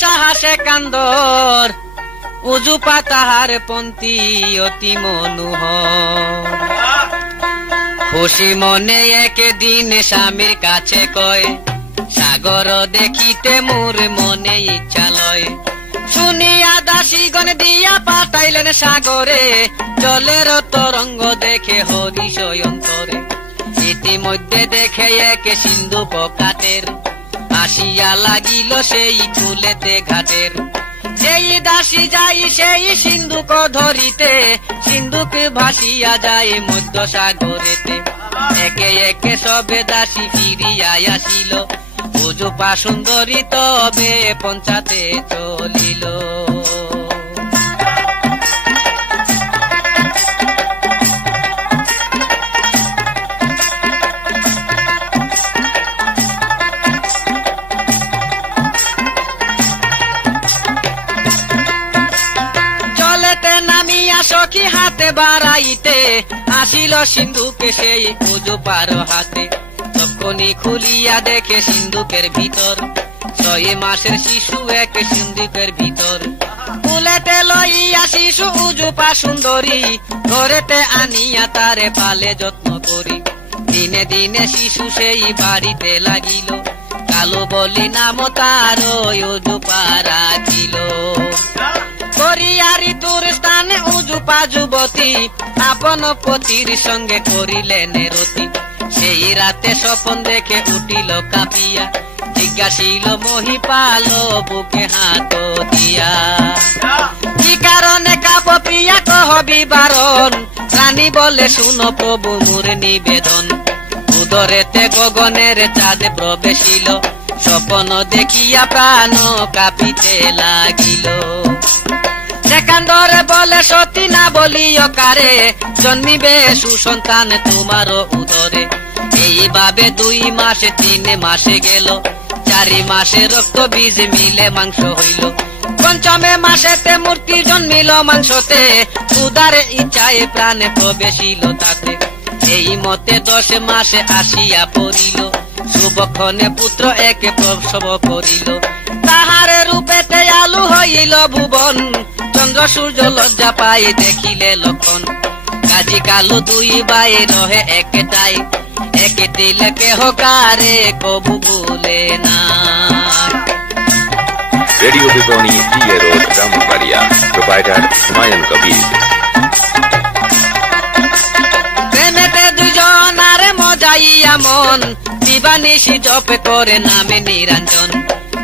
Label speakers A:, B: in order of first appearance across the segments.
A: সাহাসে কান্দর উজু পাতাহার পন্থী অতি মনোহর। খুশি মনে একদিন স্বামীর কাছে কয়, সাগর দেখিতে মোর মনে ইচ্ছা লয় শুনিয়া দাসীগণ দিয়া পাঠাইলেন সাগরে। জলের তরঙ্গ দেখে হরিশয় ইতিমধ্যে দেখে এক সিন্ধু পকাটের আসিয়া লাগিল সেই কুলেতে ঘাটের। যেই দাসী যাই সেই সিন্ধুক ধরিতে। সিন্ধুক ভাসিয়া যায় মধ্য সাগরেতে একে একে সবে দাসী ফিরিয়া আসিল। উজুপা সুন্দরী তবে পঞ্চাতে চলিল। সখী হাতে বাড়াইতে আসিল সিন্ধুকে সেই পুজো পার হাতে। তখনই খুলিয়া দেখে সিন্ধুকের ভিতর। ছয় মাসের শিশু এক সিন্ধুকের ভিতর। কুলেতে লইয়া শিশু উজুপা সুন্দরী। ঘরেতে আনিয়া তারে পালে যত্ন করি। দিনে দিনে শিশু সেই বাড়িতে লাগিল। কালো বলি নাম তার উজুপা রাখিল করিয়ারি তোর স্থানে উজুপা যুবতী। আপন পতির সঙ্গে করিলেন রতি। সেই রাতে স্বপন দেখে উঠিল কাঁপিয়া। জিজ্ঞাসিল, মহিপাল, বুকে হাত দিয়া। কি কারণে কাপ পিয়া কহবি বারণ রানী বলে, শুনো প্রভু মুর নিবেদন। উদরেতে গগনের চাঁদ প্রবেশিল। স্বপন দেখিয়া প্রাণ কাঁপিতে লাগিল। বলে সতী বলিও কারে? জন্মিবে সুসন্তান তোমার উদরে। এইভাবে দুই মাসে, তিন মাসে গেল। চারি মাসে রক্ত বীজ মিলে মাংস হইল। পঞ্চমে মাসেতে মূর্তি জন্মিল মাংসতে। উদারে ইচ্ছায় প্রাণে প্রবেশিল তাতে। এই মতে দশ মাসে আসিয়া পড়িল। শুভক্ষণে পুত্র একে প্রসব করিল। তাহারে রূপেতে আলু হইল ভুবন। চন্দ্র সূর্য লজ্জা পাই দেখিলে লক্ষণ। কাজী কালু দুই বাই রহে একটাই। একে দিল কেহ কারে কবু ভুলে না।
B: Radio Bigoni PA Road, Ramuparia. Provider Humayun Kabir.
A: প্রেমেতে দুজন আরে মজাইয়া মন দিবানিশি জপে করে নামে নিরঞ্জন।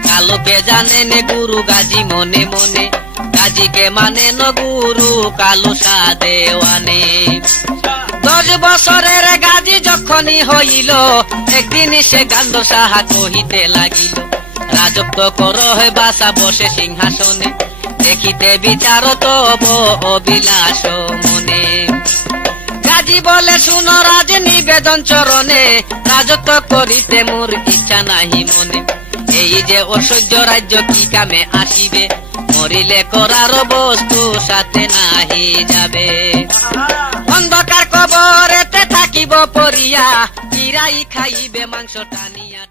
A: কালোকে জানেন গুরু গাজী মনে মনে। গাজীকে মানে গুরু কালু সাদেওয়ানে দশ বছরের গাজী যখনই হইল, একদিন সে গান্ধ সাহা কহিতে লাগিল। রাজত্ব কর হে বাসা বসে সিংহাসনে, দেখিতে বিচার তব অবিলাস মনে। গাজী বলে, শুনো রাজ নিবেদন চরণে, রাজত্ব করিতে মোর ইচ্ছা নাহি মনে। এই যে ঐশ্বর্য রাজ্য কি কামে আসিবে? মরিলে করার বস্তু সাথে নাহি যাবে। অন্ধকার কবরেতে থাকিব পরিয়া কিরাই খাইবে মাংস টানিয়া।